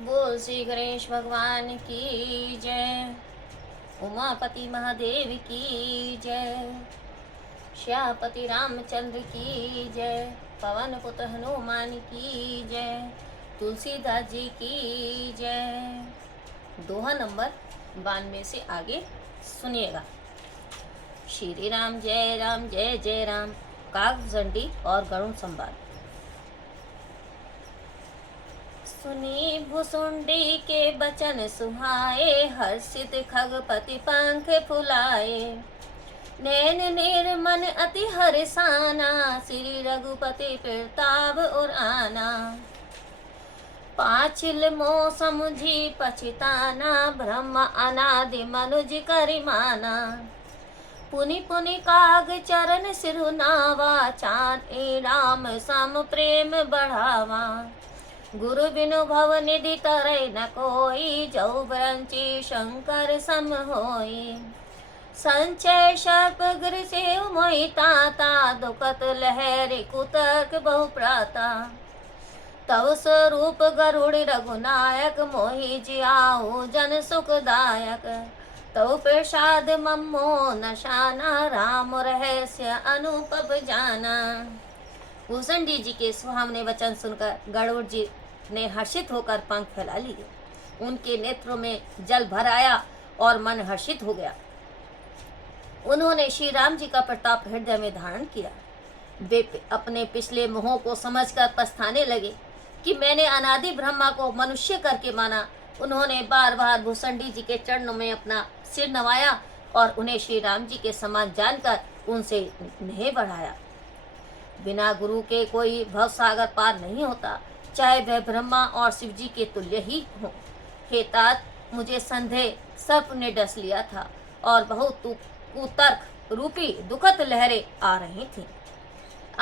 बोल श्री गणेश भगवान की जय। उमापति महादेव की जय। श्यापति रामचंद्र की जय। पवन पुत्र हनुमान की जय। तुलसीदास जी की जय। दोहा नंबर 92 से आगे सुनिएगा। श्री राम जय जय राम। काकभुजंडी और गरुड़ संवाद। सुनी भुसुंडी के बचन सुहाए, हर्षित खगपति पंख फुलाए। नैन नीर मन अति हर्षाना, श्री रघुपति प्रताप और आना। पाचिल मौसम जी पछिताना, ब्रह्म अनादि मनुज करिमाना। पुनि पुनि काग चरण सिरुनावा, चाहे राम सम प्रेम बढ़ावा। गुरु बिनु भव निधि तरय न कोई, जौ ब्रंची शंकर सम होई। संचय सर्प गिर सेव मोहि ताता, दुखत लहरि कुतर्क बहु प्राता। तव स्वरूप गरुड़ रघुनायक, मोहि जियाऊ जन सुखदायक। तव प्रसाद मम्मो नशाना, राम रहस्य अनुपम जाना। भुसुंडी जी के सुहावने वचन सुनकर गरुड़ जी ने हर्षित होकर पंख फैला लिए। उनके नेत्रों में जल भर आया और मन हर्षित हो गया। उन्होंने श्री राम जी का प्रताप हृदय में धारण किया। वे अपने पिछले मोहों को समझकर पछताने लगे कि मैंने अनादि ब्रह्मा को मनुष्य करके माना। उन्होंने बार बार भुसुंडी जी के चरणों में अपना सिर नवाया और उन्हें श्री राम जी के समान जानकर उनसे नेह बढ़ाया। बिना गुरु के कोई भव सागर पार नहीं होता, चाहे वह ब्रह्मा और शिव जी के तुल्य ही हो। हे तात, मुझे संदेह सर्प ने डस लिया था और बहुत कुतर्क रूपी दुखद लहरें आ रही थीं।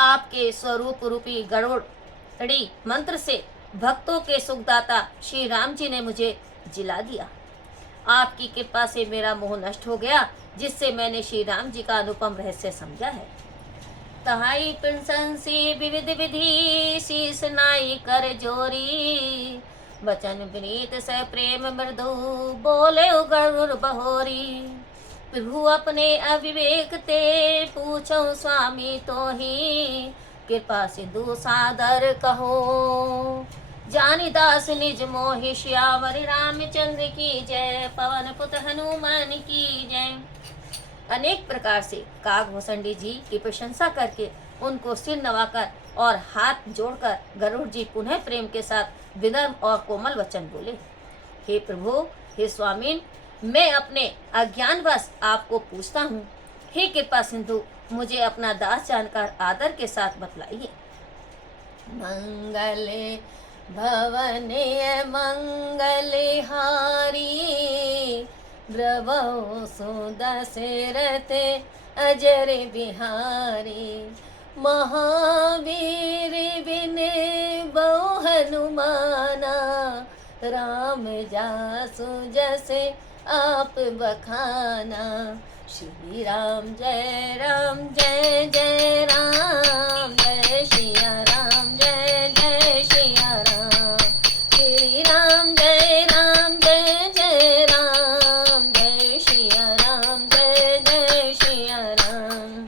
आपके स्वरूप रूपी गरुड़ी मंत्र से भक्तों के सुखदाता श्री राम जी ने मुझे जिला दिया। आपकी कृपा से मेरा मोह नष्ट हो गया, जिससे मैंने श्री राम जी का अनुपम रहस्य समझा है। तहाई प्रशंसी विविध विधि, शीस नाई कर जोरी। वचन विनीत से प्रेम मृदु, बोले गरुड़ बहोरी। प्रभु अपने अविवेक ते, पूछो स्वामी तो ही। कृपा सिंधु सादर कहो, जानी दास निज मोहि। श्यावर रामचंद्र की जय, पवन पुत्र हनुमान की जय। अनेक प्रकार से काकभुसुंडी जी की प्रशंसा करके उनको सिर नवाकर और हाथ जोड़कर गरुड़ जी पुनः प्रेम के साथ विनम्र और कोमल वचन बोले। हे प्रभु, हे स्वामी, मैं अपने अज्ञानवश आपको पूछता हूँ। हे कृपा सिंधु, मुझे अपना दास जानकर आदर के साथ बतलाइए। मंगले भवने मंगले हारी, ब्रवो सुदशरथ अजर बिहारी। महावीर बिने बहु हनुमाना, राम जासु जसे आप बखाना। श्री राम जय जय राम, जय सिया राम जय सिया राम। श्री राम जय जय राम, जय सिया राम जय सिया राम।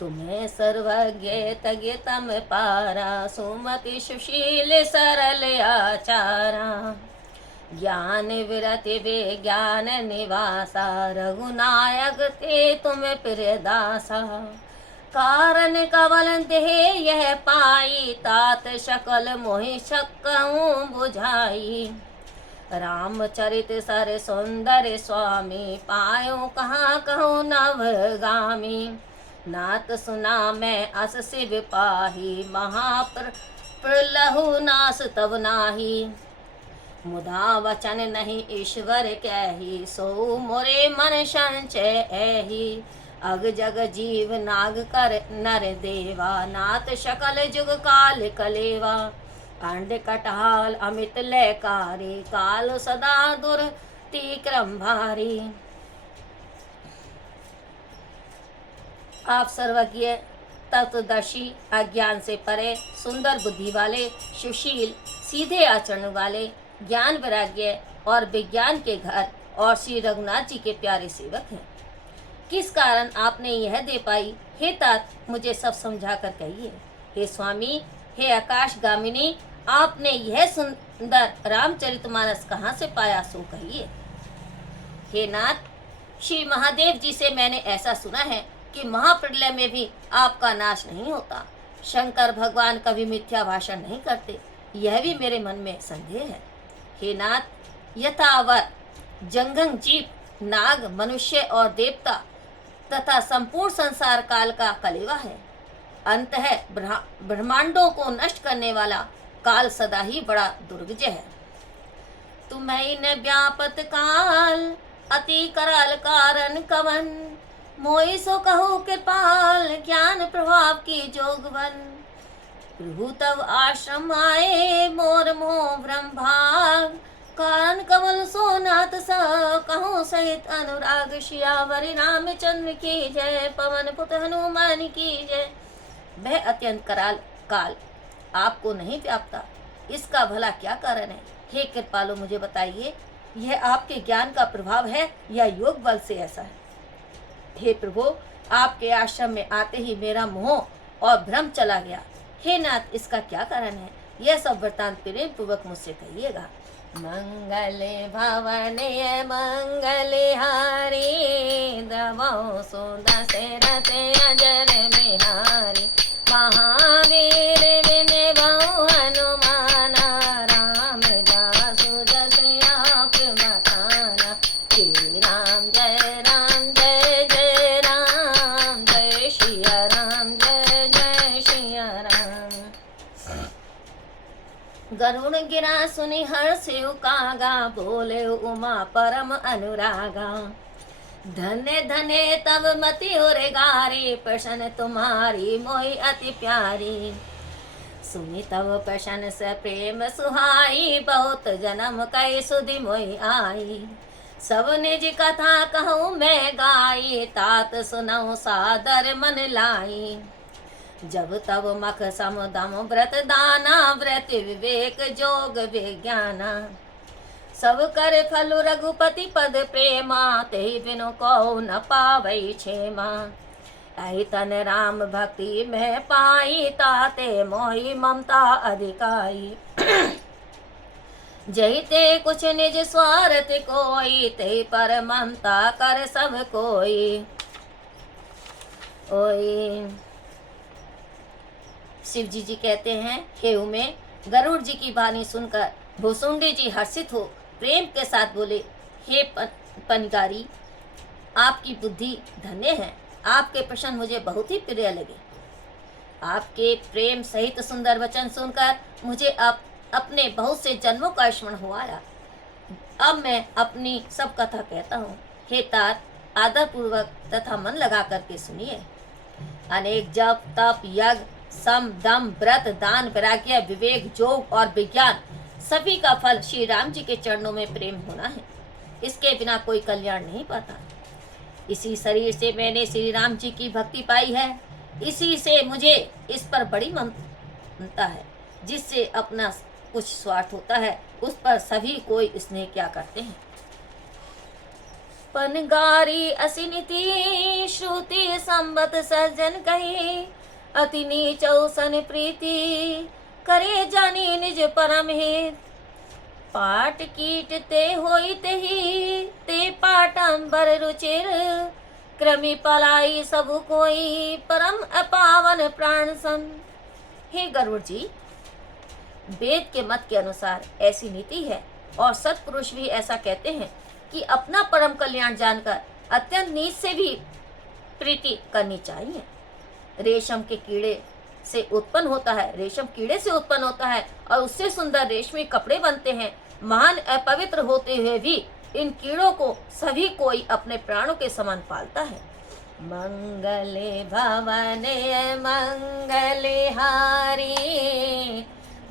तुम्हें सर्वज्ञ तज्ञ तम पारा, सुमति सुशील सरल आचारा। ज्ञान विरति विज्ञान निवासा, रघुनायक ते तुम प्रियदासा। कारण कवल देह यह पाई, तात शकल मोहि सकऊं बुझाई। रामचरित सर सुंदर स्वामी, पायो कहाँ कहूँ नवगामी। नात सुना मैं अस शिव पाही, महाप्रलहु नास तब नाही। मुदा वचन नहीं ईश्वर कही, सो मोरे मन संचय एहि। अग जग जीव नाग कर नर देवा, नाथ शकल जुग काल कलेवा। अंड कटाल अमित लयकारी, काल सदा दुर्तिक्रम भारी। आप सर्वज्ञ तत्वदर्शी, अज्ञान से परे, सुंदर बुद्धि वाले, सुशील, सीधे आचरण वाले, ज्ञान वैराग्य और विज्ञान के घर और श्री रघुनाथ जी के प्यारे सेवक हैं। किस कारण आपने यह दे पाई? हे तात, मुझे सब समझा कर कहिए। हे स्वामी, हे आकाश गामिनी, आपने यह सुंदर रामचरितमानस कहाँ से पाया, सो कहिए। हे नाथ, श्री महादेव जी से मैंने ऐसा सुना है कि महाप्रलय में भी आपका नाश नहीं होता। शंकर भगवान कभी मिथ्या भाषण नहीं करते, यह भी मेरे मन में संदेह है। हे नाथ, यथावत जंगम जीव, नाग, मनुष्य और देवता तथा संपूर्ण संसार काल का कलेवा है। अंत है ब्रह्मांडों को नष्ट करने वाला काल सदा ही बड़ा दुर्विजय है। तुम्हें न व्यापत काल अति कराल कारण कवन, मोई सो कहो कृपाल ज्ञान प्रभाव की जोगवन। प्रभु तब आश्रम आए मोर मोह ब्रह्म भाग, कारण कमल सोनाथ सा कहो सहित अनुराग। श्यावरि रामचंद्र की जय, पवन पुत हनुमान की जय। वह अत्यंत कराल काल आपको नहीं व्यापता, इसका भला क्या कारण है? हे कृपालु, मुझे बताइए, यह आपके ज्ञान का प्रभाव है या योग बल से ऐसा है? हे प्रभु, आपके आश्रम में आते ही मेरा मोह और भ्रम चला गया। हे नाथ, इसका क्या कारण है? यह सब वृतांत प्रेम पूर्वक मुझसे कहिएगा। मंगले भवन मंगले हारी, द्रवो सुदशरथ अजर बिहारी। महावीर विनय बहु हनुमान, राम दासु जस आप बखाना। श्री राम जय राम जय जय राम, जय श्री राम जय जय श्री राम। गरुण गिरा सुनि हर्षिउ कागा, बोले उमा परम अनुरागा। धन्य धन्य तब मति उरे गारी, प्रसन्न तुम्हारी मोहि अति प्यारी। सुनि तब प्रसन्न से प्रेम सुहाई, बहुत जन्म कई सुधि मोहि आई। सब निज कथा कहूँ मैं गाई, तात सुनऊ सादर मन लाई। जब तब मख सम दम व्रत दाना, व्रत विवेक जोग विज्ञाना। सब कर फल रघुपति पद प्रेमा, तेहि बिनु कहो न पावै क्षेमा। ऐ तन राम भक्ति में पाई, ताते मोहि ममता अधिकाई। जहि ते कुछ निज स्वार्थ कोई, ते पर ममता कर सब कोई। ओई शिव जी कहते हैं, हे उमे, गरुड़ जी की वाणी सुनकर भुसुंडी जी हर्षित हो प्रेम के साथ बोले, हे पनगारी, आपकी बुद्धि धन्य है। आपके प्रश्न मुझे बहुत ही प्रिय लगे। आपके प्रेम सहित सुंदर वचन सुनकर मुझे अपने बहुत से जन्मों का स्मरण हुआ। अब मैं अपनी सब कथा कहता हूँ। हे तात, आदर पूर्वक तथा मन लगा करके सुनिए। अनेक जप तप यज्ञ सम दम व्रत दान वैराग्य विवेक जोग और विज्ञान सभी का फल श्री राम जी के चरणों में प्रेम होना है। इसके बिना कोई कल्याण नहीं पाता। इसी शरीर से मैंने श्री राम जी की भक्ति पाई है, इसी से मुझे इस पर बड़ी ममता है। जिससे अपना कुछ स्वार्थ होता है, उस पर सभी कोई स्नेह क्या करते हैं। पनगारी असिनिति श्रुति संबत सज्जन कही, अति नीचौ सन प्रीति करे जानी निज परम हित। पाट कीट ते होई तेहि, ते पाटंबर रुचिर, क्रमि पलाई सब कोई, परम अपावन प्राण सन। हे गरुड़ जी, वेद के मत के अनुसार ऐसी नीति है और सत्पुरुष भी ऐसा कहते हैं कि अपना परम कल्याण जानकर अत्यंत नीच से भी प्रीति करनी चाहिए। रेशम के कीड़े से उत्पन्न होता है, रेशम कीड़े से उत्पन्न होता है और उससे सुंदर रेशमी कपड़े बनते हैं। महान अपवित्र होते हुए भी इन कीड़ों को सभी कोई अपने प्राणों के समान पालता है। मंगले भवने मंगले हारी,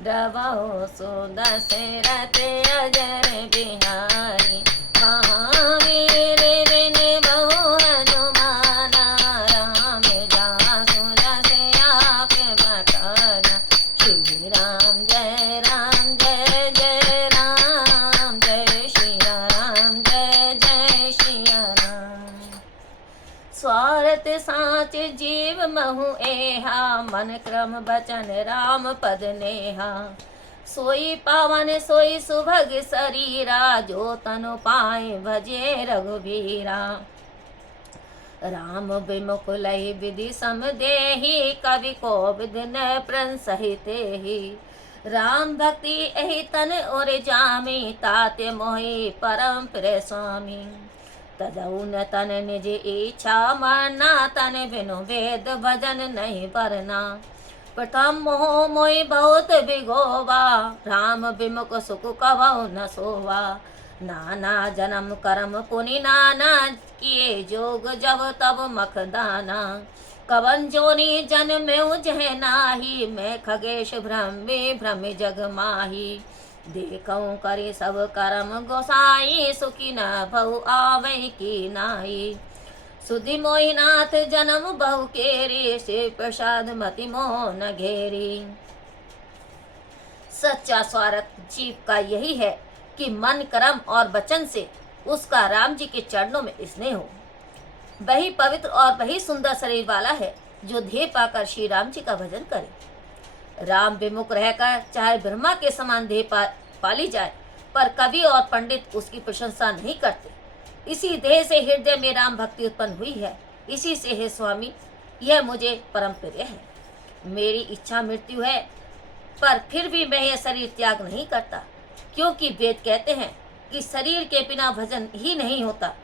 द्रवो सुदशरथ अजर बिहारी। महावीर विनय बहु हनुमान, राम दासु जस आप बखाना। श्री राम जय जय राम, महु एहा, मन क्रम बचन राम पद नेहा। सोई पावन सोई सुभग शरीरा, जो तनु पाए भजे रघुबीरा। राम विमुख लय विधि समदेहि, कवि कोविद न प्रण सहिते ही। राम भक्ति एहि तन और जामी, ताते मोहि परम प्रिय स्वामी। तजऊ न तन निज इच्छा मरना, तन बिनु वेद भजन नहीं बरना। प्रथम मोह मोहि बहुत बिगोवा, राम विमुख सुख कबहु न सोवा। नाना जन्म कर्म पुनि नाना, किए जोग जब तब मखदाना। कवन जोनी जन्मेउ जह नाही, मैं खगेश भ्रमि भ्रमि जग माही। देखऊं करे सब कर्म गोसाई, सुखी न भऊ आवै की नाई। सुधि मोहिनाथ जन्म बहु केरी, से प्रसाद मति मोह न घेरी। सच्चा स्वार्थ जीव का यही है कि मन कर्म और वचन से उसका राम जी के चरणों में स्नेह हो। वही पवित्र और वही सुंदर शरीर वाला है जो ध्येय पाकर श्री राम जी का भजन करे। राम विमुख रहकर चाहे ब्रह्मा के समान ध्येय पाली जाए, पर कवि और पंडित उसकी प्रशंसा नहीं करते। इसी देह से हृदय में राम भक्ति उत्पन्न हुई है। इसी से हे स्वामी, यह मुझे परम प्रिय है। मेरी इच्छा मृत्यु है, पर फिर भी मैं यह शरीर त्याग नहीं करता, क्योंकि वेद कहते हैं कि शरीर के बिना भजन ही नहीं होता।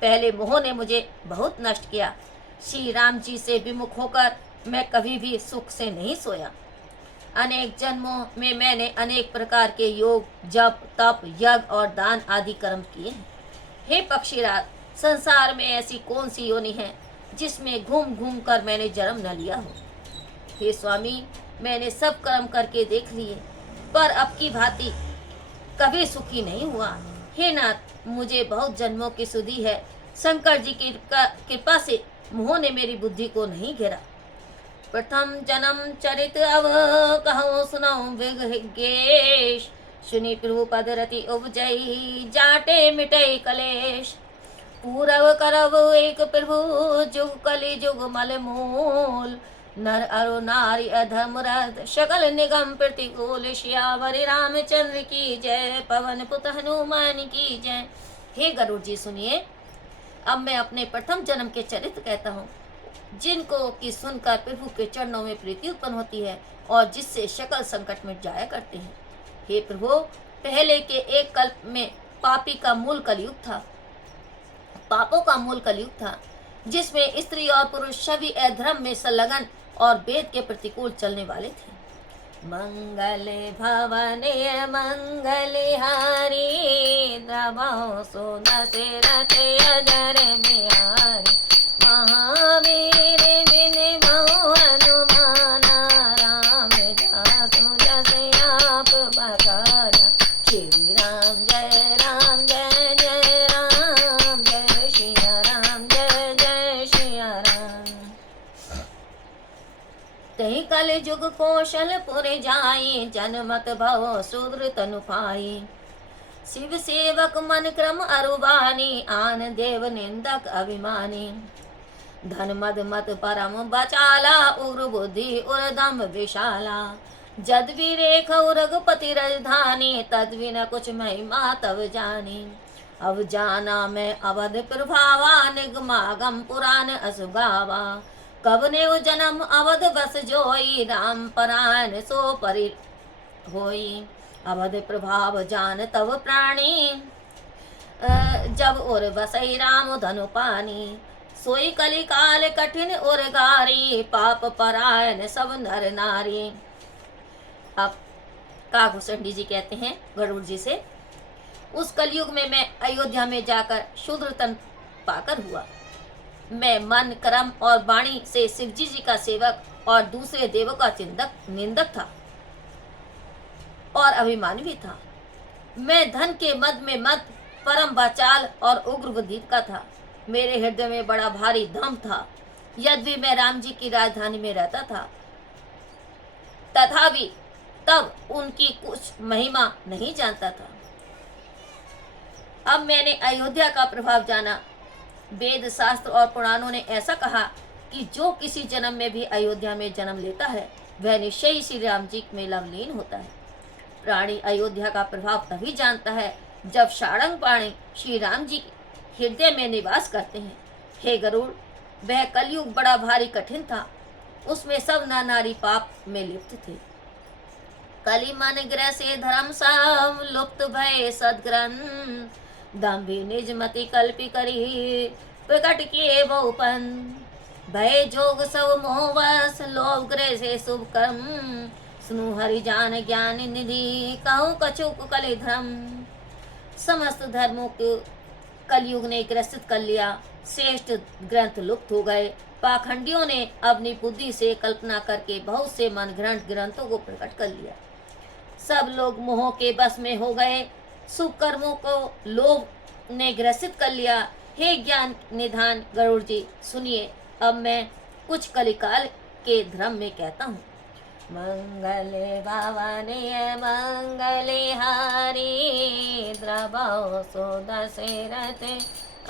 पहले मोह ने मुझे बहुत नष्ट किया। श्री राम जी से विमुख होकर मैं कभी भी सुख से नहीं सोया। अनेक जन्मों में मैंने अनेक प्रकार के योग, जप, तप, यज्ञ और दान आदि कर्म किए हैं। हे पक्षीराज, संसार में ऐसी कौन सी योनि है जिसमें घूम घूम कर मैंने जन्म न लिया हो। हे स्वामी, मैंने सब कर्म करके देख लिए, पर अब की भांति कभी सुखी नहीं हुआ। हे नाथ, मुझे बहुत जन्मों की सुधि है। शंकर जी की कृपा से मोह ने मेरी बुद्धि को नहीं घेरा। प्रथम जन्म चरित अब कहो सुनाऊं विगेश। सुनि प्रभु पद रति उपजई, जाटे मिटई कलेश। पूरव करव एक प्रभु, जुग कलि जुग मल मूल। नर अरु नारी अधम रथ, सकल निगम प्रतिकूल। श्यावरि रामचंद्र की जय, पवन पुत हनुमान की जय। हे गरुड़ जी सुनिए, अब मैं अपने प्रथम जन्म के चरित्र कहता हूँ, जिनको कि सुनकर प्रभु के चरणों में प्रीति उत्पन्न होती है और जिससे सकल संकट मिट जाया करते हैं। हे प्रभु, पहले के एक कल्प में पापी का मूल कलयुग था, पापों का मूल कलयुग था, जिसमें स्त्री और पुरुष सभी अधर्म में संलग्न और वेद के प्रतिकूल चलने वाले थे। मंगले भवने मंगले हारी, द्रवो सो दशरथ अजर बिहारी। महावीर बिन बहु हनुमाना, राम जासु जस आप बखाना। श्री राम जय राम जय जय राम, जय श्री राम जय जय श्री राम। तहि कल जुग कौशलपुर जाई, जनमत भव शूद्र तनु पाई। शिव सेवक मन क्रम अरुबानी, आन देव निंदक अभिमानी। धन मद मत परम बचाला, उग्र बुद्धि उर्दम विशाला। जद भी रेख रघुपति राजधानी, तद भी न कुछ महिमा तब जानी। अब जाना मैं अवध प्रभावा, निगमागम पुराण असुगावा। कब ने जन्म अवध बस जोई, राम परायण सो परि होई। अवध प्रभाव जान तब प्राणी, जब और बसई राम धनु पानी। सोई कली काल कठिन और गारी, पाप परायण सब नर नारी। अब काकभूषण जी कहते हैं गरुड़ जी से, उस कलयुग में मैं अयोध्या में जाकर शूद्र तन पाकर हुआ। मैं मन कर्म और वाणी से शिवजी जी का सेवक और दूसरे देवों का निंदक था और अभिमानी भी था। मैं धन के मद में मद, परम वाचाल और उग्र बुद्धि का था। मेरे हृदय में बड़ा भारी दम था। यद्यपि मैं राम जी की राजधानी में रहता था, तथापि तब उनकी कुछ महिमा नहीं जानता था। अब मैंने अयोध्या का प्रभाव जाना। वेद शास्त्र और पुराणों ने ऐसा कहा कि जो किसी जन्म में भी अयोध्या में जन्म लेता है वह निश्चय ही श्री राम जी में लवलीन होता है। प्राणी अयोध्या का प्रभाव तभी जानता है जब सारंग प्राणी श्री राम जी हृदय में निवास करते हैं। हे गरुड़, वह कलयुग बड़ा भारी कठिन था, उसमें सब नर नारी पाप में लिप्त थे। कली मन ग्रह से धर्म सब लुप्त भय सदग्रंथ, दम्भी निज मति कल्पी करी प्रकट किए बहुपन, भय जोग सब मोहवश लोभ ग्रह से शुभ कर्म, सुनु हरि जान ज्ञान निधि कहूँ कछुक कलि धर्म। समस्त धर्मों को कलयुग ने ग्रसित कर लिया, श्रेष्ठ ग्रंथ लुप्त हो गए। पाखंडियों ने अपनी बुद्धि से कल्पना करके बहुत से मनगढ़ंत ग्रंथों को प्रकट कर लिया। सब लोग मोह के बस में हो गए, शुभ कर्मों को लोभ ने ग्रसित कर लिया। हे ज्ञान निधान गरुड़ जी, सुनिए, अब मैं कुछ कलिकाल के धर्म में कहता हूँ। मंगले भवने मंगले हारी, द्रवो सो दशरथ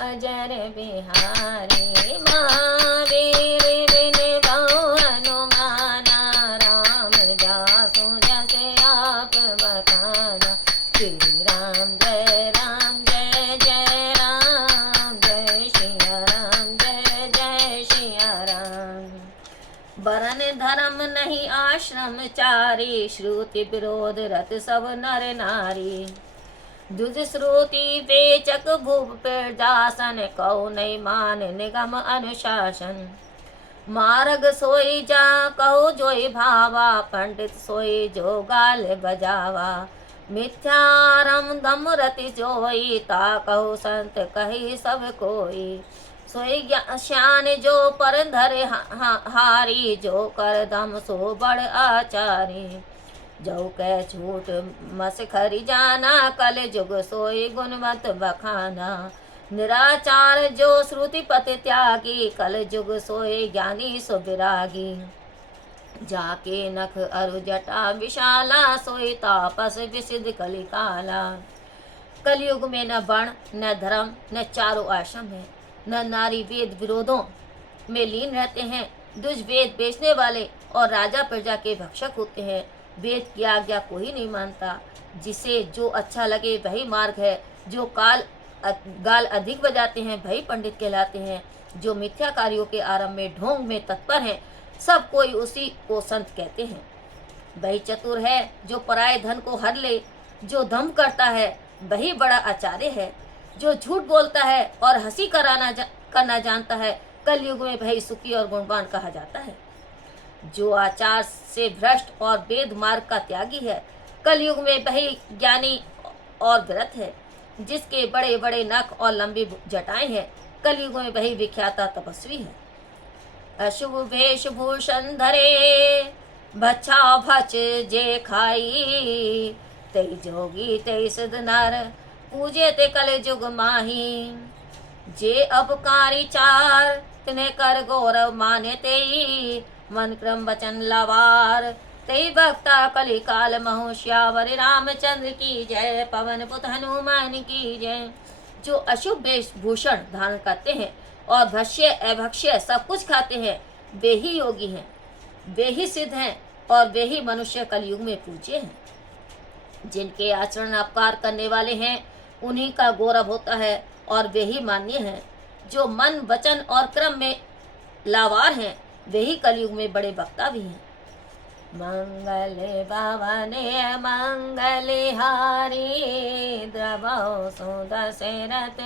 अजर बिहारी, महावीर बिन बहु हनुमाना, राम जासु जस आप बखाना, श्री राम जय राम जय जय राम, जय सिया राम जय जय सिया राम। वरन धर्म नहीं आश्रम चारी, श्रुति विरोध रत सब नर नारी, दुज श्रुति वेचक भूप प्रजासन, कौ नहीं मान निगम अनुशासन, मार्ग सोई जा कहो जोई भावा, पंडित सोई जो गाल बजावा, मिथ्यारम दम रति जोई, ता कहो संत कही सब कोई, सोई श्यान जो पर धरे हारी, जो कर दम सो बड़ आचारी, जो कह झूठ मस खरी जाना, कल जुग सोई गुणवत बखाना, निराचार जो श्रुति पति त्यागी, कल जुग सोई ज्ञानी सो विरागी, जाके नख अरु जटा विशाला, सोई तापस विसिद्ध कलिकाला। कलयुग में न वर्ण न धर्म न चारों आश्रम है, न नारी वेद विरोधों में लीन रहते हैं। दुज वेद बेचने वाले और राजा प्रजा के भक्षक होते हैं। वेद की आज्ञा कोई नहीं मानता, जिसे जो अच्छा लगे वही मार्ग है। जो गाल अधिक बजाते हैं वही पंडित कहलाते हैं। जो मिथ्या कार्यों के आरंभ में ढोंग में तत्पर हैं, सब कोई उसी को संत कहते हैं। वही चतुर है जो पराये धन को हर ले, जो धम करता है वही बड़ा आचार्य है। जो झूठ बोलता है और हंसी करना जानता है, कलयुग में वही सुखी और गुणवान कहा जाता है। जो आचार से भ्रष्ट और वेद मार्ग का त्यागी है, कलयुग में वही ज्ञानी और व्रत है। जिसके बड़े बड़े नख और लंबी जटाएं हैं, कलयुग में वही विख्याता तपस्वी है। अशुभ वेश भूषण धरे, भच्छा भच जे खाई, तई जोगी तई सिद्ध नर, पूजे ते कल जुग माही। जे अपकारी चार, तिन्हें कर गौरव माने तेई, मन क्रम वचन लवार, तेई भक्ता कलि काल महु। श्यावर रामचंद्र की जय, पवन पुत हनुमान की जय। जो अशुभ वेशभूषण धारण करते हैं और भक्ष्य अभक्ष्य सब कुछ खाते हैं, वे ही योगी हैं, वे ही सिद्ध हैं और वे ही मनुष्य कलयुग में पूज्य हैं। जिनके आचरण अपकार करने वाले हैं, उन्हीं का गौरव होता है और वे ही मान्य हैं। जो मन वचन और क्रम में लावार हैं, वे ही कलयुग में बड़े वक्ता भी हैं। मंगले भवने मंगले हारी, द्रवो सो दशरथ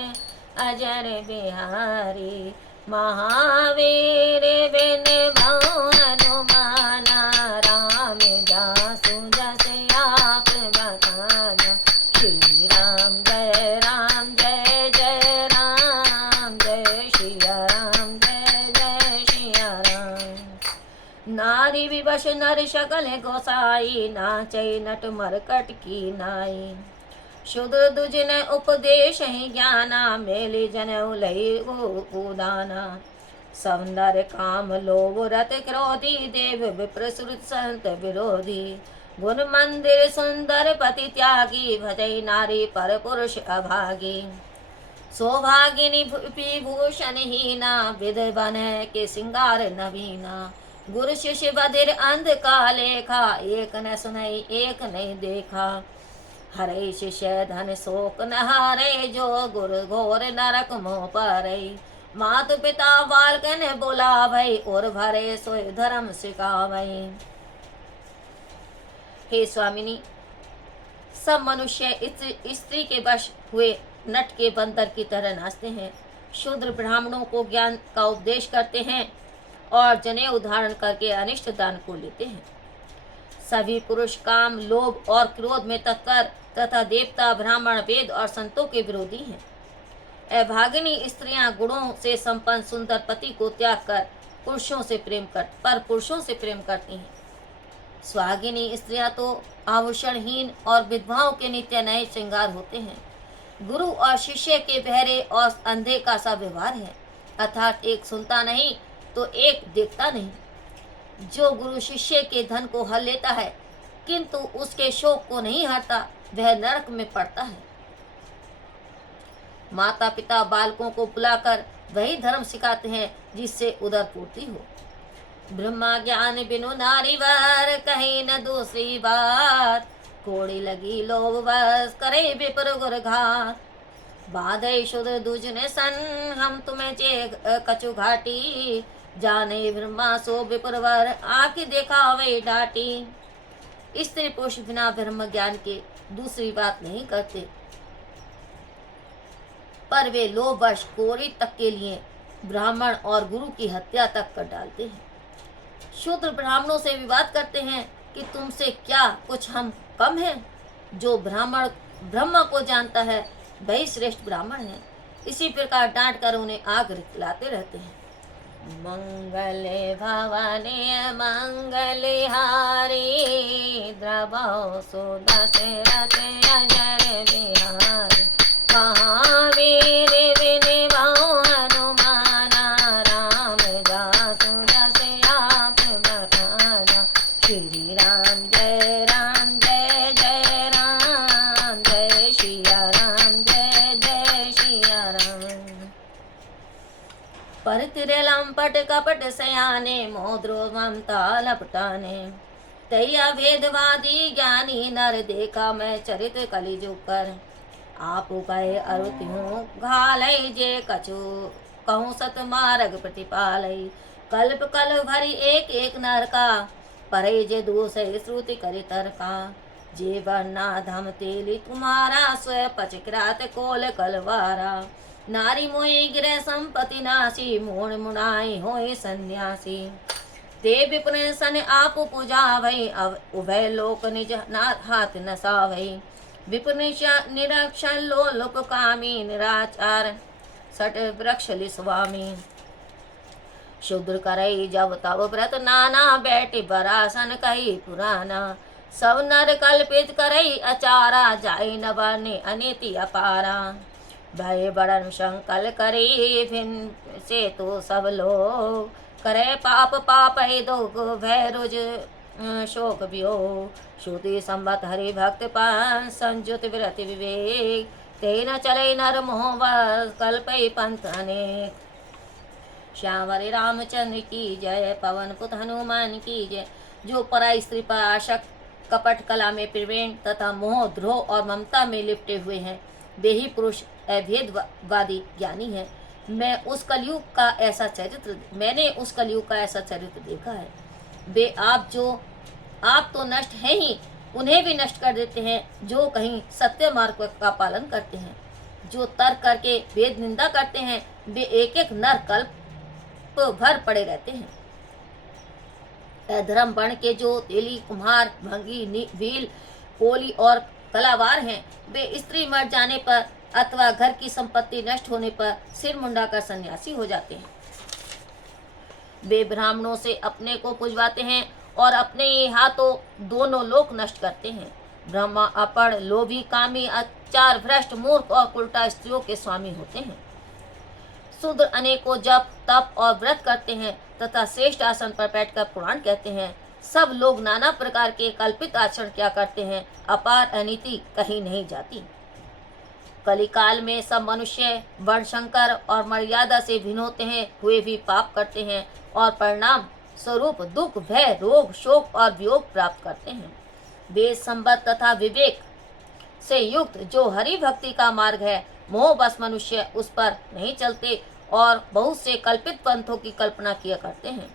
अजर बिहारी। महावीर बिन बहु हनुमाना, राम जासु जस आप बखाना। श्री राम जय राम जय जय राम, जय सिया राम जय जय सिया राम। नारी विवश नर सकल गोसाई, नाचै नट मरकट की नाई। शूद्र दुजन उपदेश ही ज्ञाना, मेली जनेऊ लई उदाना। सब नर काम लोभ रत क्रोधी, देव विप्र श्रुत संत विरोधी। गुण मंदिर सुंदर पति त्यागी, भजई नारी पर पुरुष अभागी। सौभागिनी विभूषण हीना, विधवन के सिंगार नवीना। गुरु शिष्य बधिर अंध का लेखा, एक न सुनई एक नहीं देखा। हरे शिष्य धन शोक न हारे, जो गुरु घोर नरक मोह परै। मातु पिता बालकन बोला भई, और भरे सोय धर्म सिखावई। हे स्वामिनी, सब मनुष्य स्त्री के वश हुए नट के बंदर की तरह नाचते हैं। शूद्र ब्राह्मणों को ज्ञान का उपदेश करते हैं और जनेऊ धारण करके अनिष्ट दान को लेते हैं। सभी पुरुष काम, लोभ और क्रोध में तत्पर तथा देवता, ब्राह्मण, वेद और संतों के विरोधी हैं। अभागिनी स्त्रियां गुणों से संपन्न सुंदर पति को त्याग कर पुरुषों से प्रेम करती हैं। सुहागिनी स्त्रियां तो आभूषणहीन और विधवाओं के नित्य नए श्रृंगार होते हैं। गुरु और शिष्य के बहरे और अंधे का सा व्यवहार है, अर्थात एक सुनता नहीं तो एक देखता नहीं। जो गुरु शिष्य के धन को हर लेता है किंतु उसके शोक को नहीं हरता, वह नरक में पड़ता है। माता पिता बालकों को बुलाकर वही धर्म सिखाते हैं जिससे उदर पूर्ति हो। ब्रह्मा ज्ञान बिनु नारीवर, कहीं न दूसरी बात। कोड़ी लगी लोभ बस, करे विपर गुरघात। बाधे शुद्ध दूजने सन, हम तुम्हें चे कछु घाटी। जाने ब्रह्मा सो विप्रवर, आँख देखा वे डाटी। स्त्री पुरुष बिना ब्रह्म ज्ञान के दूसरी बात नहीं करते, पर वे लोभवश कोड़ी तक के लिए ब्राह्मण और गुरु की हत्या तक कर डालते हैं। शूद्र ब्राह्मणों से विवाद करते हैं कि तुमसे क्या कुछ हम कम हैं। जो ब्राह्मण ब्रह्म को जानता है वही श्रेष्ठ ब्राह्मण है। इसी प्रकार डांट कर उन्हें आग खिलाते रहते हैं। मंगले भवानी मंगले हारी, द्रवो सुदशरथ अजर बिहारी। महावीर विनिभो हनुमाना, राम जासु जस आप बखाना। श्री राम जय राम जय जय राम, जय सिया राम जय जय सिया राम। पर तिरे लंपट कपट सयाने, मोद्रो ममता लपटाने। तैया भेदवादी ज्ञानी नर, देखा मैं चरित कलिजुग कर। आप गए अरुति हूँ घालई, जे कछु कहूँ सत मार्ग प्रतिपालई। कल्प कल भरी एक एक नर का, परे जे दूसरे श्रुति करि तरका। जे वर्णा धम तेली तुम्हारा, स्व पचक्रात कोल कलवारा। नारी मोहि गिरह संपत्ति नासी, मोड़ मुड़ाई होए सन्यासी। ते विपुन सन आप पूजा भई, अब उभय लोक निज हाथ नसावई। विपुन निरक्षण लोलुप कामी, निराचार सट वृक्ष स्वामी। शूद्र करई जब तब व्रत नाना, बैठे बरासन कही पुराना। सब नर कल्पित करई अचारा, जाई न बने अनिति अपारा। भय बड़न संकल करी, भिन से तो सब लोग। करे पाप पाप ही दोग, भय रुज शोक वियोग। श्रुति संबत हरि भक्त पान, संजुत विरति विवेक। तेन चले नर मोह बस, कल्पई पंथ अनेक। श्याम हरि रामचंद्र की जय, पवन पुत हनुमान की जय। जो पराई स्त्री पर आशक, कपट कला में प्रवीण तथा मोह द्रोह और ममता में लिपटे हुए हैं, वे ही पुरुष अभेदवादी ज्ञानी है। मैंने उस कलयुग का ऐसा चरित्र देखा है। वे आप तो नष्ट हैं ही, उन्हें भी नष्ट कर देते हैं जो कहीं सत्य मार्ग का पालन करते हैं। जो तर्क करके वेद निंदा करते हैं, वे एक एक नर कल्प भर पड़े रहते हैं। अधर्म वर्ण के जो तेली, कुम्हार, भंगी, भील, कोली और कलावार हैं, वे स्त्री मर जाने पर अथवा घर की संपत्ति नष्ट होने पर सिर मुंडाकर सन्यासी हो जाते हैं। वे ब्राह्मणों से अपने को पुजवाते हैं और अपने हाथों दोनों लोक नष्ट करते हैं। ब्रह्मा अपड़, लोभी, कामी, अचार, भ्रष्ट, मूर्ख और उल्टा स्त्रियों के स्वामी होते हैं। शूद्र अनेकों जप, तप और व्रत करते हैं तथा श्रेष्ठ आसन पर बैठकर पुराण कहते हैं। सब लोग नाना प्रकार के कल्पित आचरण क्या करते हैं, अपार अनीति कहीं नहीं जाती। कलिकाल में सब मनुष्य वर्णशंकर और मर्यादा से भिन्न होते हैं, हुए भी पाप करते हैं और परिणाम स्वरूप दुख, भय, रोग, शोक और वियोग प्राप्त करते हैं। वेद संबद्ध तथा विवेक से युक्त जो हरि भक्ति का मार्ग है, मोहवश मनुष्य उस पर नहीं चलते और बहुत से कल्पित पंथों की कल्पना किया करते हैं।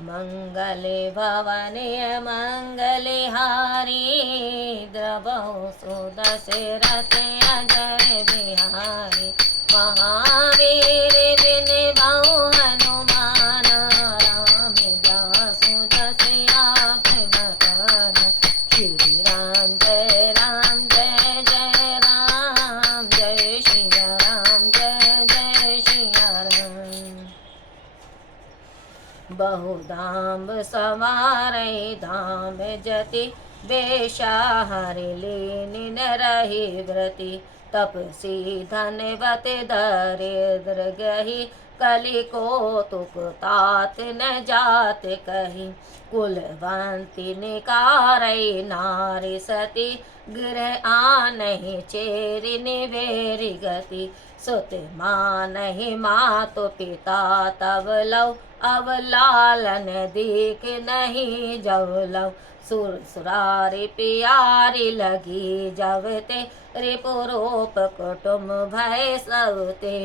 मंगले भवने मंगले हारी, द्रवहु सुदशरथ अजर बिहारी। महावीर बिन बहु हनुमान, राम जासु जस आप बखाना। श्री राम जय राम जय जय राम, जय श्री राम जय जय श्री राम। बहुधाम सवारे धाम जति, बेशा हरि लीन न रही व्रति। तपसी धनवत दरिद्र गही, कलि को तुक तात न जात कही। कुलवंती निकारई नारी सती, गृह आनहि चेरि निवेरि गति। सुत मानहि मातु पिता तब लव, अब लालन दीख नहीं जब लव। सुर सुरारी प्यारी लगी जबते, रिपुरूप कुटुम्ब भय सबते।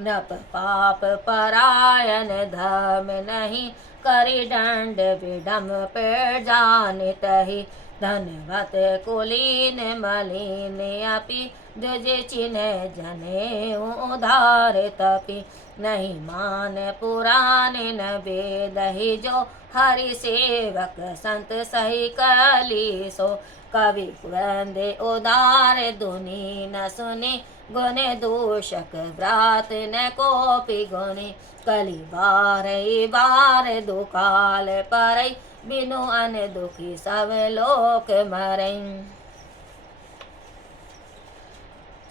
नप पाप परायण धर्म नहीं, करि दंड विडम पर जानतहि। धनवत कुलीन मलिन अपि, द्विज चिन्ह जने उधार तपि। नहीं मान पुराण न वेद ही जो, हरि सेवक संत सही कली सो। कवि कुरंदे उदार धुनि न सुने, गुण दूषक व्रात न कोपि गुणे। कलि बार दुकाल परई, बिनु अन दुखी सब लोक मरई।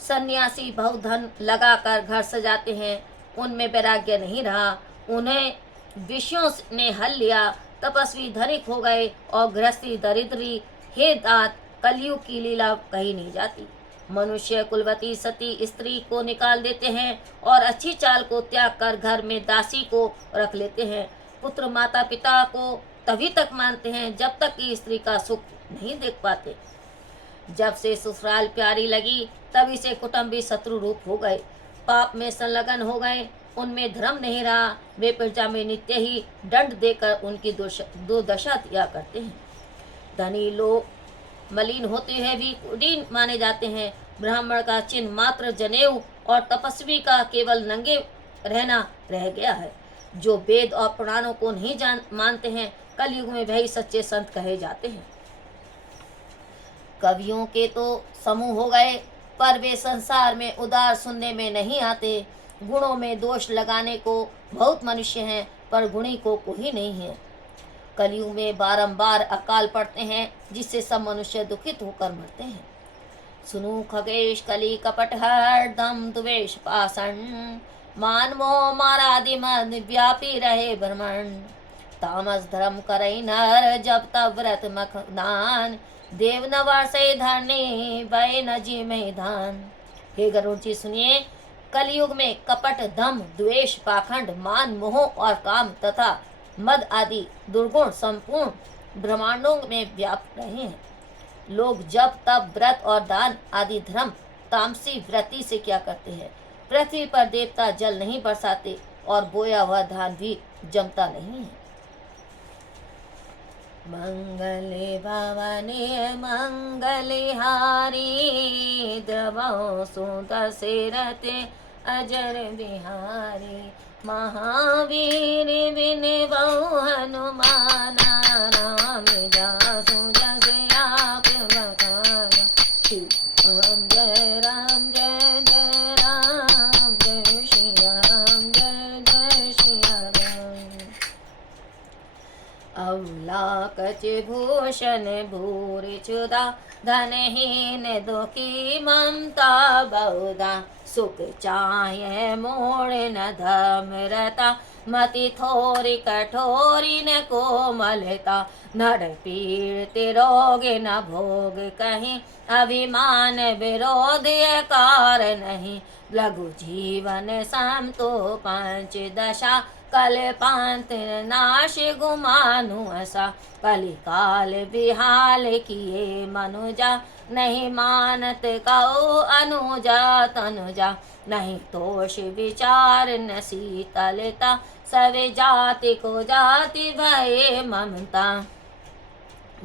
सन्यासी बहुत धन लगाकर घर सजाते हैं, उनमें वैराग्य नहीं रहा, उन्हें विषयों ने हल लिया। तपस्वी धनिक हो गए और गृहस्थी दरिद्री। हे दात, कलयुग की लीला कही नहीं जाती। मनुष्य कुलवती सती स्त्री को निकाल देते हैं और अच्छी चाल को त्याग कर घर में दासी को रख लेते हैं। पुत्र माता पिता को तभी तक मानते हैं जब तक कि स्त्री का सुख नहीं देख पाते। जब से ससुराल प्यारी लगी, तभी से कुटुंबी शत्रु रूप हो गए, पाप में संलग्न हो गए, उनमें धर्म नहीं रहा। वे प्रजा में नित्य ही दंड देकर उनकी दुर्दशा दिया करते हैं। धनी लोग मलिन होते हुए भी कुलीन माने जाते हैं। ब्राह्मण का चिन्ह मात्र जनेऊ और तपस्वी का केवल नंगे रहना रह गया है। जो वेद और पुराणों को नहीं मानते हैं, कलयुग में वही सच्चे संत कहे जाते हैं। कवियों के तो समूह हो गए, पर वे संसार में उदार सुनने में नहीं आते। गुणों में दोष लगाने को बहुत मनुष्य हैं, पर गुणी को कोई नहीं है। कलयुग में बारंबार अकाल पड़ते हैं, जिससे सब मनुष्य दुखित होकर मरते हैं। सुनु खगेश कली कपट हरदम द्वेष पाषण, मान मोह मारादि मन व्यापी रहे भ्रमण। तामस धर्म करई नर जब तब व्रत मख दान, देव न वर्षे धरनी वै न जी में धान। हे गरुड़ जी सुनिए, कलयुग में कपट, दम, द्वेष, पाखंड, मान, मोह और काम तथा मद आदि दुर्गुण संपूर्ण ब्रह्मांडों में व्याप्त रहे हैं। लोग जब तब व्रत और दान आदि धर्म तामसी वृत्ति से क्या करते हैं। पृथ्वी पर देवता जल नहीं बरसाते और बोया हुआ धान भी जमता नहीं है। मंगले भवने मंगले हारी, द्रवहु सुदशरथ अजर बिहारी। महावीर बिन बहु हनुमान, राम जासु जस आप बखाना। राम जय राम जय जय राम, जय श्री राम जय जय श्री राम। अवलाकच भूषण भूरि चुदा, धनहीन दुखी ममता बहुधा, सुख चाहे मोड़ न धमरता, मति थोरी कठोरी न कोमलता, नर पीड़ित रोग न भोग कहीं, अभिमान विरोध कार नहीं, लघु जीवन सम तो पंच दशा, कल्पांत नाश गुमानु असा, कलिकाल बिहाल किए मनुजा, नहीं मानत कहो अनुजा तनुजा, नहीं तोष विचार न शीतलता, सवे जाति को जाति भये ममता,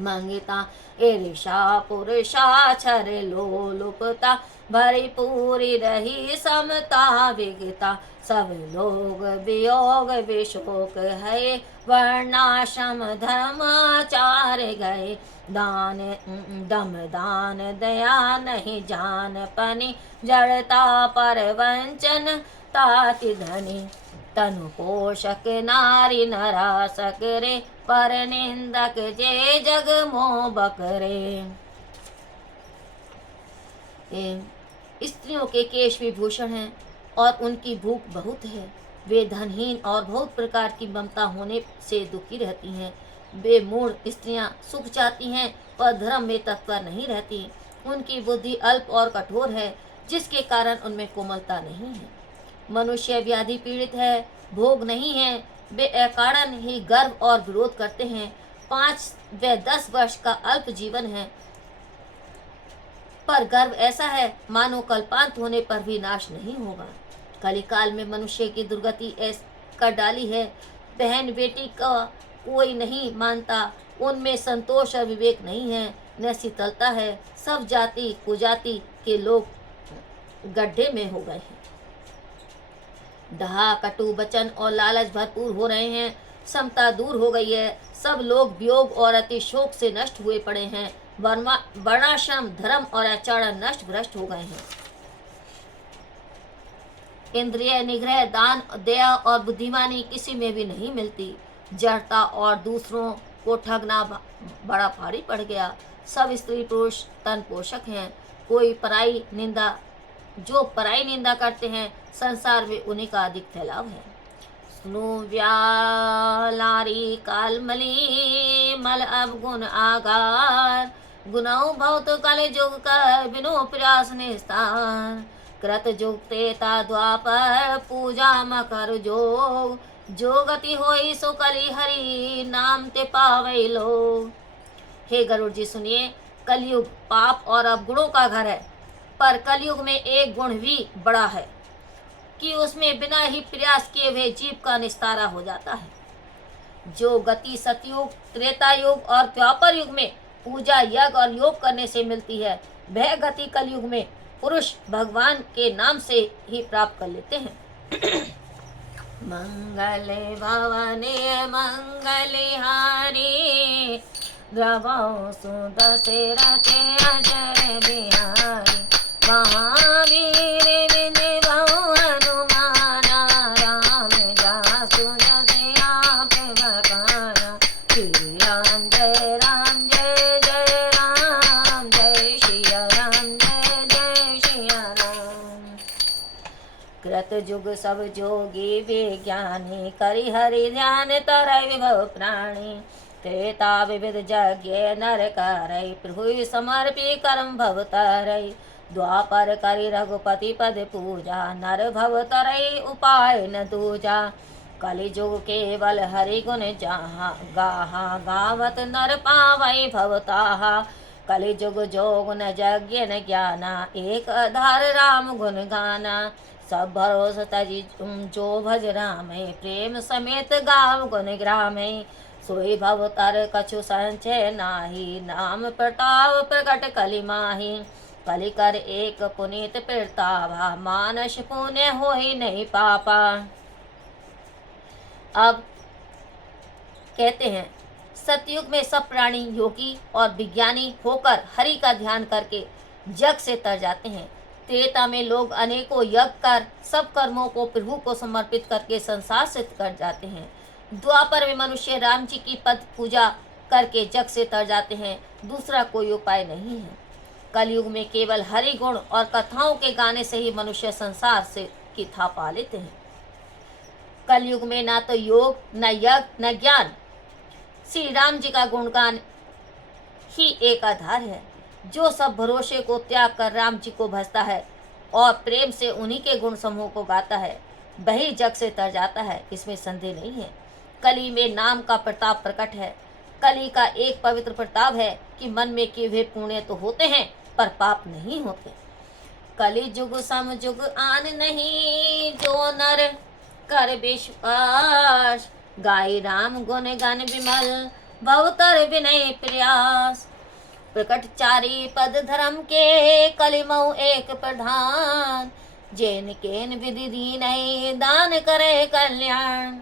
मंगिता ईर्षा पुरुषा छर लोलुपता, भरी पूरी रही समता विगता, सब लोग वियोग विशोक है, वर्णाश्रम धर्माचार गए, दान दम दान दया नहीं जान पनी, जड़ता पर वंचन ताति धनी, तनु पोषक नारी नरासक रे, पर निंदक जे जग मोह बकरे। स्त्रियों के केश विभूषण हैं और उनकी भूख बहुत है, वे धनहीन और बहुत प्रकार की ममता होने से दुखी रहती हैं। वे मूढ़ स्त्रियां सुख चाहती हैं पर धर्म में तत्पर नहीं रहती, उनकी बुद्धि अल्प और कठोर है, जिसके कारण उनमें कोमलता नहीं है। मनुष्य व्याधि पीड़ित है, भोग नहीं है, वे अकारण ही गर्व और विरोध करते हैं। 5 व 10 वर्ष का अल्प जीवन है, पर गर्व ऐसा है मानो कल्पांत होने पर भी नाश नहीं होगा। कलिकाल में मनुष्य की दुर्गति कर डाली है, बहन बेटी का कोई नहीं मानता, उनमें संतोष और विवेक नहीं है, न शीतलता है, सब जाति कुजाति के लोग गड्ढे में हो गए हैं। डहा कटु वचन और लालच भरपूर हो रहे हैं, समता दूर हो गई है, सब लोग वियोग और अतिशोक से नष्ट हुए पड़े हैं, वर्णाश्रम धर्म और आचरण नष्ट भ्रष्ट हो गए हैं। इंद्रिय निग्रह दान दया और बुद्धिमानी किसी में भी नहीं मिलती, जड़ता और दूसरों को ठगना बड़ा भारी पड़ गया। सब स्त्री पुरुष तन पोषक हैं, कोई पराई निंदा जो पराई निंदा करते हैं, संसार में उन्हीं का अधिक फैलाव है। सुनो व्यालारी कालमली मल अब गुण आगार, गुनाओ बहुत कल जुग कर बिनो प्रयास निस्तार, कृत जुग तेता द्वापर पूजा मकर जोग, जो गति होई सो कली हरि नाम ते पावे लोग। हे गरुड़ जी सुनिए, कलयुग पाप और अवगुणों का घर है, पर कलयुग में एक गुण भी बड़ा है कि उसमें बिना ही प्रयास किए हुए जीव का निस्तारा हो जाता है। जो गति सतयुग त्रेता युग और द्वापर युग में पूजा यज्ञ और योग करने से मिलती है, वह गति कलयुग में पुरुष भगवान के नाम से ही प्राप्त कर लेते हैं। मंगल भवने मंगलिहारी, द्रवौ सुदशरथ अजर बिहारी, महावीर विजयौ हनुमाना, राम जासु जस आप बखाना, श्री राम जय राम जय जय राम, जय सिया राम जय जय सिया राम। कृत जुग सब जोगी विज्ञानी, करि हरि ध्यान तरय विभव प्राणी, त्रेता विविध यज्ञ नर करई, प्रभु समर्पी कर्म भव तरई, द्वापर करि रघुपति पद पूजा, नर भव तरई उपाय न दूजा, कलि जुग केवल हरि गुण जहाँ, गाहा गावत नर पावई भवताहा, कलि जुग जोग न यज्ञ न ज्ञाना, एक आधार राम गुण गाना, सब भरोस तजी जो भज राम, प्रेम समेत गाव गुण ग्राम, सोई भव तर कछु संचय नाही, नाम प्रताप प्रकट कलि माही, कलि कर एक पुनीत प्रतापा, मानस पुण्य होई नहीं पापा। अब कहते हैं, सतयुग में सब प्राणी योगी और विज्ञानी होकर हरि का ध्यान करके जग से तर जाते हैं। त्रेता में लोग अनेकों यज्ञ कर सब कर्मों को प्रभु को समर्पित करके संसार से कर जाते हैं। द्वापर में मनुष्य राम जी की पद पूजा करके जग से तर जाते हैं, दूसरा कोई उपाय नहीं है। कलयुग में केवल हरि गुण और कथाओं के गाने से ही मनुष्य संसार से की था पा लेते हैं। कलयुग में ना तो योग, न यज्ञ, न ज्ञान, श्री राम जी का गुणगान ही एक आधार है। जो सब भरोसे को त्याग कर राम जी को भजता है और प्रेम से उन्हीं के गुण समूह को गाता है, वही जग से तर जाता है, इसमें संदेह नहीं है। कली में नाम का प्रताप प्रकट है। कली का एक पवित्र प्रताप है कि मन में किए हुए पुण्य तो होते हैं पर पाप नहीं होते। कली जुग सम जुग आन नहीं, जो नर कर विश्वास, गाय राम गुण गान विमल, बहुतर विनय प्रयास। प्रकट चारी पद धर्म के, कलिमऊ एक प्रधान, जैन केन विधि दीन दान करे कल्याण।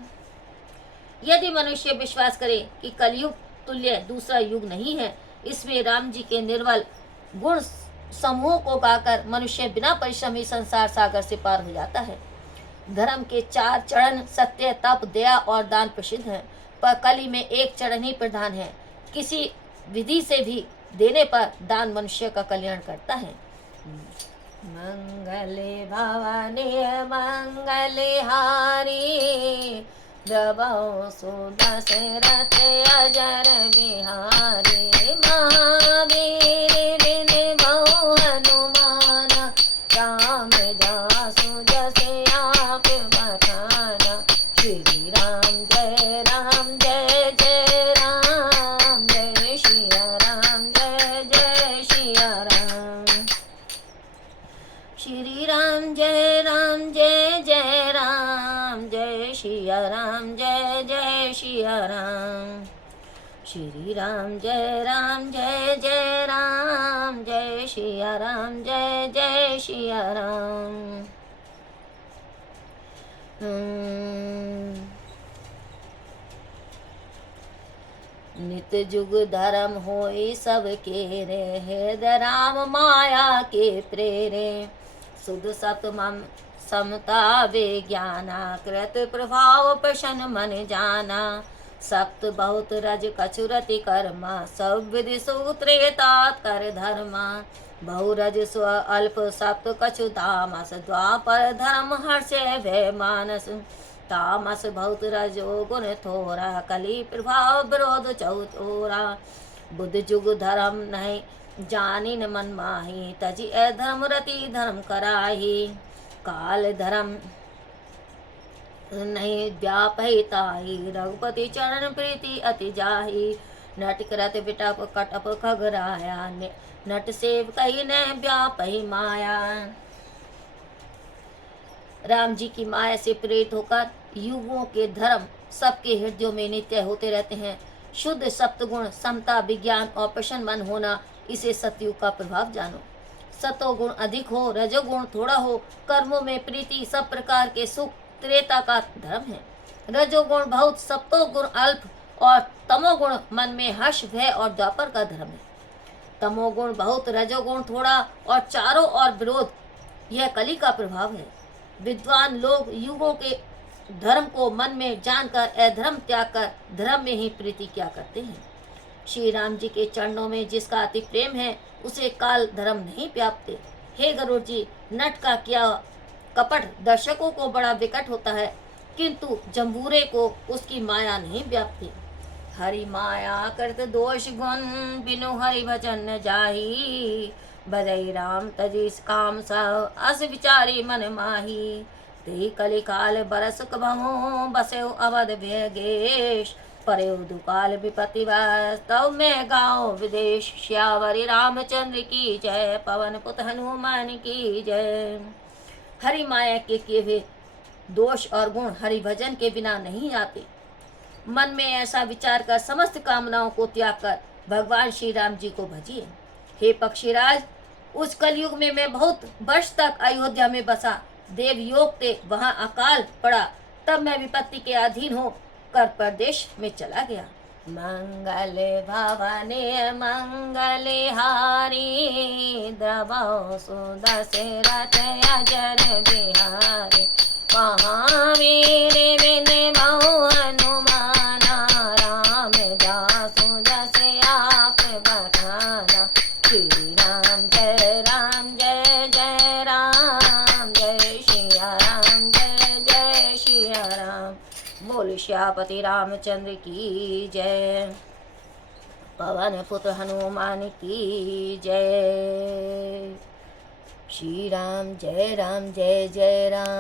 यदि मनुष्य विश्वास करे कि कलयुग तुल्य दूसरा युग नहीं है, इसमें राम जी के निर्मल गुण समूह को गाकर मनुष्य बिना परिश्रम ही संसार सागर से पार हो जाता है। धर्म के 4 चरण सत्य, तप, दया और दान प्रसिद्ध हैं, पर कली में एक चरण ही प्रधान है। किसी विधि से भी देने पर दान मनुष्य का कल्याण करता है। मंगले भवानी मंगले हारी, द्रवौ सुदशरथ अजर बिहारी, महावीर विनमौ हनुमान, राम दासु जसे आप बखाना। श्री राम जय राम जय जय राम, जय सिया राम जय जय सिया राम। श्री राम जय राम जय जय राम, जय सिया राम जय जय सिया राम। श्री राम जय राम जय जय राम, जय सिया राम जय जय सिया राम। नित जुग धर्म होई सबके रे, हृदय राम माया के प्रेरे। शुद्ध सत मम समता विज्ञाना, कृत प्रभाव प्रसन्न मन जाना। सप्त बहुत रज कछुरति कर्मा, सब विधि सूत्रेता कर धर्मा। बहुरज स्व अल्प सप्त कछु तामस, द्वापर धर्म हर्षे भय मानस। तामस बहुत रजो गुण थोरा, कली प्रभाव विरोध चौथोरा। बुद्ध जुग धर्म नहीं जानी न मन माही, तजी अधर्म रति धर्म कराही। काल धर्म नहीं व्यापहिताही, रघुपति चरण प्रीति अति जाही। नट करत विटप कटप खगराया, नट सेव कही न व्यापही माया। राम जी की माया से प्रेरित होकर युगों के धर्म सबके हृदयों में नित्य होते रहते हैं। शुद्ध सप्तगुण समता, विज्ञान और प्रसन्न मन होना, इसे सतयुग का प्रभाव जानो। सतोगुण अधिक हो, रजोगुण थोड़ा हो, कर्मों में प्रीति, सब प्रकार के सुख त्रेता का धर्म है। रजोगुण बहुत, सप्तोगुण अल्प और तमोगुण मन में हर्ष भय और द्वापर का धर्म है। तमोगुण बहुत, रजोगुण थोड़ा और चारों ओर विरोध, यह कली का प्रभाव है। विद्वान लोग युगों के धर्म को मन में जानकर अधर्म त्याग कर धर्म में ही प्रीति क्या करते हैं। श्री राम जी के चरणों में जिसका अति प्रेम है, उसे काल धर्म नहीं व्यापते। हे गरुड़ जी, नट का किया कपट दर्शकों को बड़ा विकट होता है, किंतु जम्बूरे को उसकी माया नहीं व्यापती। हरि माया करत दोष गुण, बिनु हरि भजन न जाही। बजई राम तजी काम सब, अस विचारी मन माही। ते कलि काल बरस कबहु, बसेउ अवध व्यगेश। परेउ दुकाल विपत्ति बस, तब मैं गाँव विदेश। श्यावरी रामचंद्र की जय, पवन पुत हनुमान की जय। हरि माया के किए हुए दोष और गुण हरि भजन के बिना नहीं आते। मन में ऐसा विचार कर समस्त कामनाओं को त्याग कर भगवान श्री राम जी को भजिए। हे पक्षीराज, उस कलयुग में मैं बहुत वर्ष तक अयोध्या में बसा। देव योग ते वहाँ अकाल पड़ा, तब मैं विपत्ति के अधीन हो कर प्रदेश में चला गया। मंगल भवने मंगल हारी, द्रवौ सुदशरथ अजर बिहारी। महावीर विनमौ हनुमाना, राम दासु जस आप बखाना। श्री राम जय सियापति रामचंद्र की जय। पवन पुत्र हनुमान की जय। श्री राम जय जय राम।